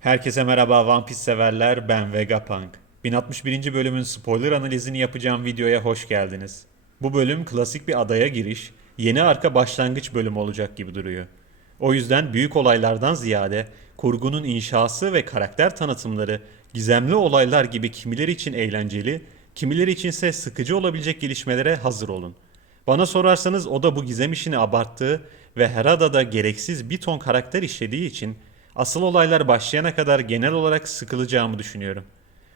Herkese merhaba One Piece severler ben Vegapunk. 1061. bölümün spoiler analizini yapacağım videoya hoş geldiniz. Bu bölüm klasik bir adaya giriş, yeni arka başlangıç bölümü olacak gibi duruyor. O yüzden büyük olaylardan ziyade kurgunun inşası ve karakter tanıtımları gizemli olaylar gibi kimileri için eğlenceli, kimileri içinse sıkıcı olabilecek gelişmelere hazır olun. Bana sorarsanız o da bu gizem işini abarttığı ve her adada gereksiz bir ton karakter işlediği için asıl olaylar başlayana kadar genel olarak sıkılacağımı düşünüyorum.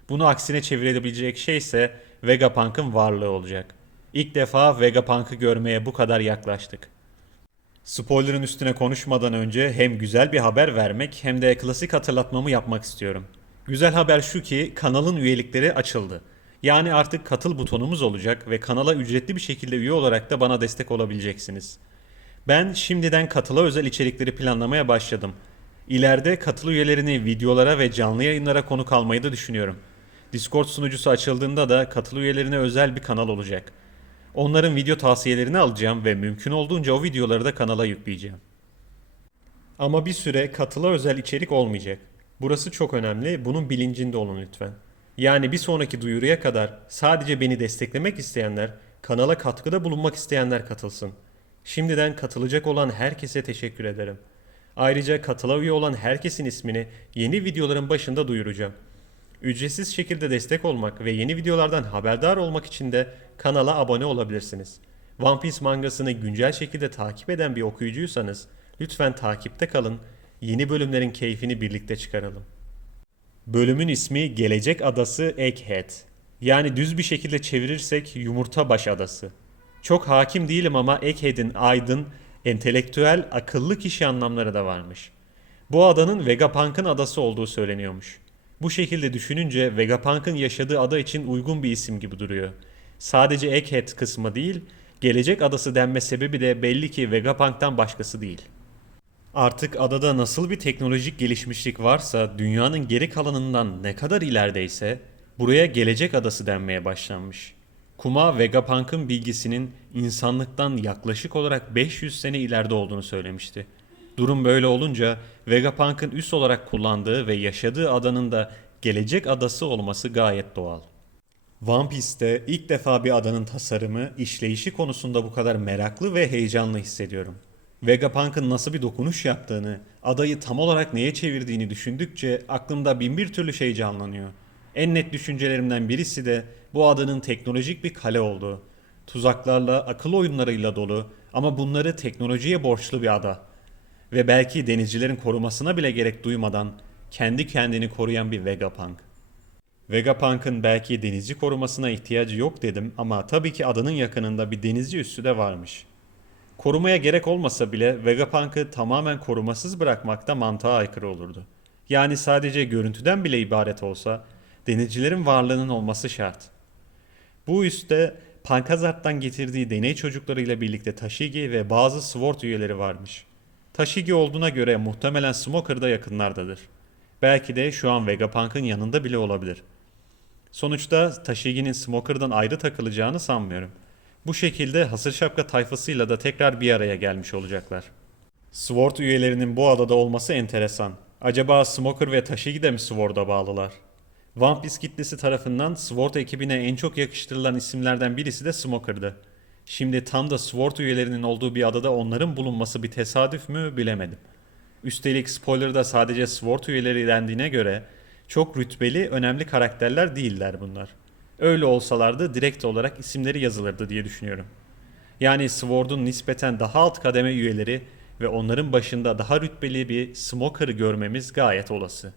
Bunu aksine çevirebilecek şey ise Vegapunk'ın varlığı olacak. İlk defa Vegapunk'ı görmeye bu kadar yaklaştık. Spoiler'ın üstüne konuşmadan önce hem güzel bir haber vermek hem de klasik hatırlatmamı yapmak istiyorum. Güzel haber şu ki kanalın üyelikleri açıldı. Yani artık katıl butonumuz olacak ve kanala ücretli bir şekilde üye olarak da bana destek olabileceksiniz. Ben şimdiden katıla özel içerikleri planlamaya başladım. İleride katıl üyelerini videolara ve canlı yayınlara konuk almayı da düşünüyorum. Discord sunucusu açıldığında da katıl üyelerine özel bir kanal olacak. Onların video tavsiyelerini alacağım ve mümkün olduğunca o videoları da kanala yükleyeceğim. Ama bir süre katıla özel içerik olmayacak. Burası çok önemli, bunun bilincinde olun lütfen. Yani bir sonraki duyuruya kadar sadece beni desteklemek isteyenler, kanala katkıda bulunmak isteyenler katılsın. Şimdiden katılacak olan herkese teşekkür ederim. Ayrıca katıla üye olan herkesin ismini yeni videoların başında duyuracağım. Ücretsiz şekilde destek olmak ve yeni videolardan haberdar olmak için de kanala abone olabilirsiniz. One Piece mangasını güncel şekilde takip eden bir okuyucuysanız lütfen takipte kalın, yeni bölümlerin keyfini birlikte çıkaralım. Bölümün ismi Gelecek Adası Egghead. Yani düz bir şekilde çevirirsek Yumurta Baş Adası. Çok hakim değilim ama Egghead'in aydın, entelektüel, akıllı kişi anlamları da varmış. Bu adanın Vegapunk'ın adası olduğu söyleniyormuş. Bu şekilde düşününce Vegapunk'ın yaşadığı ada için uygun bir isim gibi duruyor. Sadece Egghead kısmı değil, Gelecek Adası denme sebebi de belli ki Vegapunk'tan başkası değil. Artık adada nasıl bir teknolojik gelişmişlik varsa dünyanın geri kalanından ne kadar ilerideyse buraya gelecek adası denmeye başlanmış. Kuma Vegapunk'ın bilgisinin insanlıktan yaklaşık olarak 500 sene ileride olduğunu söylemişti. Durum böyle olunca Vegapunk'ın üs olarak kullandığı ve yaşadığı adanın da gelecek adası olması gayet doğal. One Piece'te ilk defa bir adanın tasarımı, işleyişi konusunda bu kadar meraklı ve heyecanlı hissediyorum. Vegapunk'ın nasıl bir dokunuş yaptığını, adayı tam olarak neye çevirdiğini düşündükçe aklımda bin bir türlü şey canlanıyor. En net düşüncelerimden birisi de bu adanın teknolojik bir kale olduğu. Tuzaklarla, akıl oyunlarıyla dolu ama bunları teknolojiye borçlu bir ada. Ve belki denizcilerin korumasına bile gerek duymadan kendi kendini koruyan bir Vegapunk. Vegapunk'ın belki denizci korumasına ihtiyacı yok dedim ama tabii ki adanın yakınında bir denizci üssü de varmış. Korumaya gerek olmasa bile Vegapunk'ı tamamen korumasız bırakmak da mantığa aykırı olurdu. Yani sadece görüntüden bile ibaret olsa denizcilerin varlığının olması şart. Bu üste Pankazart'tan getirdiği deney çocuklarıyla birlikte Tashigi ve bazı SWORD üyeleri varmış. Tashigi olduğuna göre muhtemelen Smoker da yakınlardadır. Belki de şu an Vegapunk'ın yanında bile olabilir. Sonuçta Tashigi'nin Smoker'dan ayrı takılacağını sanmıyorum. Bu şekilde hasır şapka tayfasıyla da tekrar bir araya gelmiş olacaklar. SWORD üyelerinin bu adada olması enteresan. Acaba Smoker ve Tashigi de mi SWORD'a bağlılar? One Piece kitlesi tarafından SWORD ekibine en çok yakıştırılan isimlerden birisi de Smoker'dı. Şimdi tam da SWORD üyelerinin olduğu bir adada onların bulunması bir tesadüf mü bilemedim. Üstelik spoiler'da sadece SWORD üyeleri dendiğine göre çok rütbeli, önemli karakterler değiller bunlar. Öyle olsalardı direkt olarak isimleri yazılırdı diye düşünüyorum. Yani Sword'un nispeten daha alt kademe üyeleri ve onların başında daha rütbeli bir Smoker'ı görmemiz gayet olası.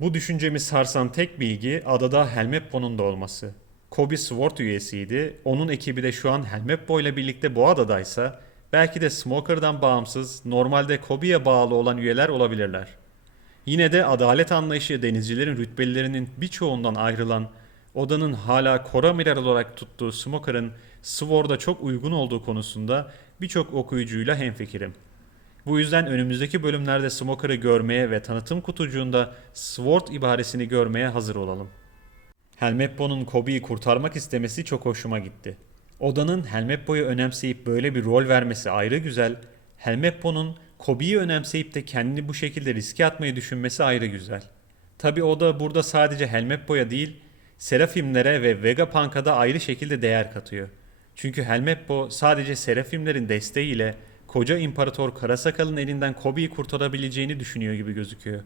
Bu düşüncemi sarsan tek bilgi adada Helmeppo'nun da olması. Kobe Sword üyesiydi. Onun ekibi de şu an Helmeppo ile birlikte bu adadaysa belki de Smoker'dan bağımsız normalde Kobe'ye bağlı olan üyeler olabilirler. Yine de adalet anlayışı denizcilerin rütbelilerinin birçoğundan ayrılan odanın hala Koramiral olarak tuttuğu Smoker'ın Sword'a çok uygun olduğu konusunda birçok okuyucuyla hemfikirim. Bu yüzden önümüzdeki bölümlerde Smoker'ı görmeye ve tanıtım kutucuğunda Sword ibaresini görmeye hazır olalım. Helmeppo'nun Kobe'yi kurtarmak istemesi çok hoşuma gitti. Odanın Helmeppo'yu önemseyip böyle bir rol vermesi ayrı güzel, Helmeppo'nun Kobe'yi önemseyip de kendini bu şekilde riske atmayı düşünmesi ayrı güzel. Tabi o da burada sadece Helmeppo'ya değil, Serafimlere ve Vegapunk'a da ayrı şekilde değer katıyor. Çünkü Helmeppo sadece Serafimlerin desteğiyle koca İmparator Karasakal'ın elinden Kobe'yi kurtarabileceğini düşünüyor gibi gözüküyor.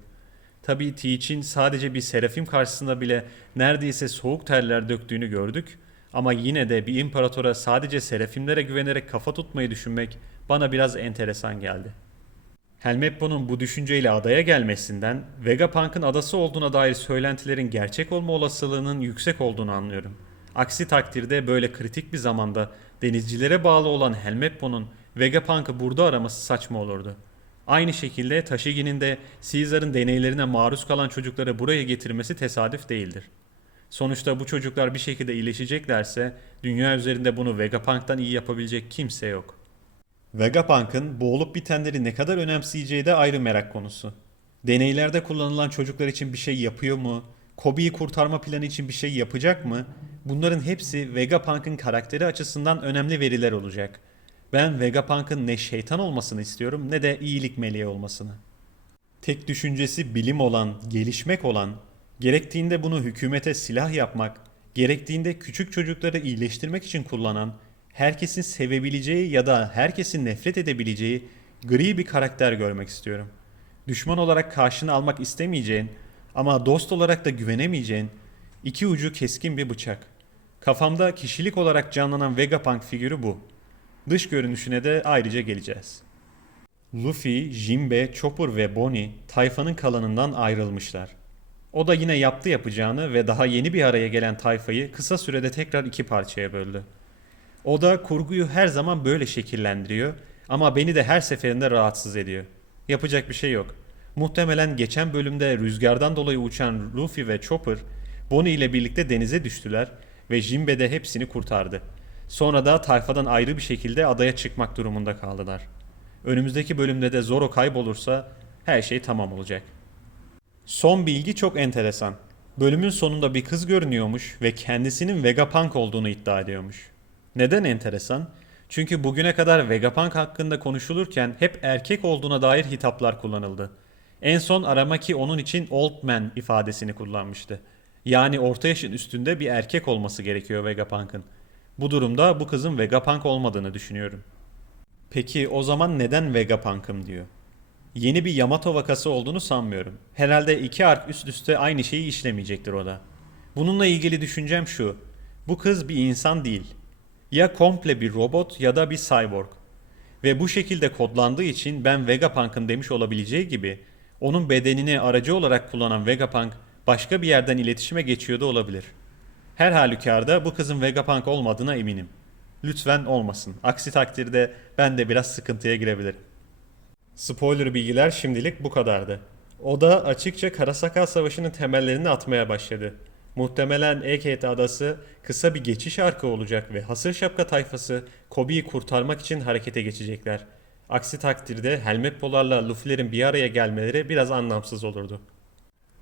Tabii Teach'in sadece bir Serafim karşısında bile neredeyse soğuk terler döktüğünü gördük ama yine de bir imparatora sadece Serafimlere güvenerek kafa tutmayı düşünmek bana biraz enteresan geldi. Helmeppo'nun bu düşünceyle adaya gelmesinden Vegapunk'ın adası olduğuna dair söylentilerin gerçek olma olasılığının yüksek olduğunu anlıyorum. Aksi takdirde böyle kritik bir zamanda denizcilere bağlı olan Helmeppo'nun Vegapunk'ı burada araması saçma olurdu. Aynı şekilde Tashigi'nin de Caesar'ın deneylerine maruz kalan çocukları buraya getirmesi tesadüf değildir. Sonuçta bu çocuklar bir şekilde iyileşeceklerse dünya üzerinde bunu Vegapunk'tan iyi yapabilecek kimse yok. Vegapunk'ın bu olup bitenleri ne kadar önemseyeceği de ayrı merak konusu. Deneylerde kullanılan çocuklar için bir şey yapıyor mu? Kobe'yi kurtarma planı için bir şey yapacak mı? Bunların hepsi Vegapunk'ın karakteri açısından önemli veriler olacak. Ben Vegapunk'ın ne şeytan olmasını istiyorum ne de iyilik meleği olmasını. Tek düşüncesi bilim olan, gelişmek olan, gerektiğinde bunu hükümete silah yapmak, gerektiğinde küçük çocukları iyileştirmek için kullanan, herkesin sevebileceği ya da herkesin nefret edebileceği gri bir karakter görmek istiyorum. Düşman olarak karşını almak istemeyeceğin ama dost olarak da güvenemeyeceğin iki ucu keskin bir bıçak. Kafamda kişilik olarak canlanan Vegapunk figürü bu. Dış görünüşüne de ayrıca geleceğiz. Luffy, Jinbe, Chopper ve Bonnie tayfanın kalanından ayrılmışlar. O da yine yaptı yapacağını ve daha yeni bir araya gelen tayfayı kısa sürede tekrar iki parçaya böldü. O da kurguyu her zaman böyle şekillendiriyor ama beni de her seferinde rahatsız ediyor. Yapacak bir şey yok. Muhtemelen geçen bölümde rüzgardan dolayı uçan Luffy ve Chopper Bonnie ile birlikte denize düştüler ve Jinbe de hepsini kurtardı. Sonra da tayfadan ayrı bir şekilde adaya çıkmak durumunda kaldılar. Önümüzdeki bölümde de Zoro kaybolursa her şey tamam olacak. Son bilgi çok enteresan. Bölümün sonunda bir kız görünüyormuş ve kendisinin Vegapunk olduğunu iddia ediyormuş. Neden enteresan? Çünkü bugüne kadar Vegapunk hakkında konuşulurken hep erkek olduğuna dair hitaplar kullanıldı. En son Aramaki onun için Old Man ifadesini kullanmıştı. Yani orta yaşın üstünde bir erkek olması gerekiyor Vegapunk'ın. Bu durumda bu kızın Vegapunk olmadığını düşünüyorum. Peki o zaman neden Vegapunk'ım diyor? Yeni bir Yamato vakası olduğunu sanmıyorum. Herhalde iki ark üst üste aynı şeyi işlemeyecektir o da. Bununla ilgili düşüncem şu. Bu kız bir insan değil. Ya komple bir robot ya da bir cyborg. Ve bu şekilde kodlandığı için ben Vegapunk'ım demiş olabileceği gibi onun bedenini aracı olarak kullanan Vegapunk başka bir yerden iletişime geçiyor da olabilir. Her halükarda bu kızın Vegapunk olmadığına eminim. Lütfen olmasın. Aksi takdirde ben de biraz sıkıntıya girebilirim. Spoiler bilgiler şimdilik bu kadardı. O da açıkça Karasakal Savaşı'nın temellerini atmaya başladı. Muhtemelen Ekate adası kısa bir geçiş arka olacak ve Hasır Şapka tayfası Kobe'yi kurtarmak için harekete geçecekler. Aksi takdirde Helmeppolarla Luffy'lerin bir araya gelmeleri biraz anlamsız olurdu.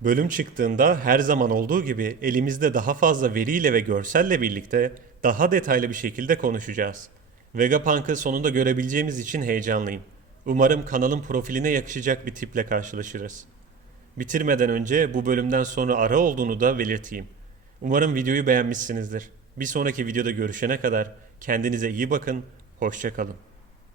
Bölüm çıktığında her zaman olduğu gibi elimizde daha fazla veriyle ve görselle birlikte daha detaylı bir şekilde konuşacağız. Vegapunk'ı sonunda görebileceğimiz için heyecanlıyım. Umarım kanalın profiline yakışacak bir tiple karşılaşırız. Bitirmeden önce bu bölümden sonra ara olduğunu da belirteyim. Umarım videoyu beğenmişsinizdir. Bir sonraki videoda görüşene kadar kendinize iyi bakın, hoşçakalın.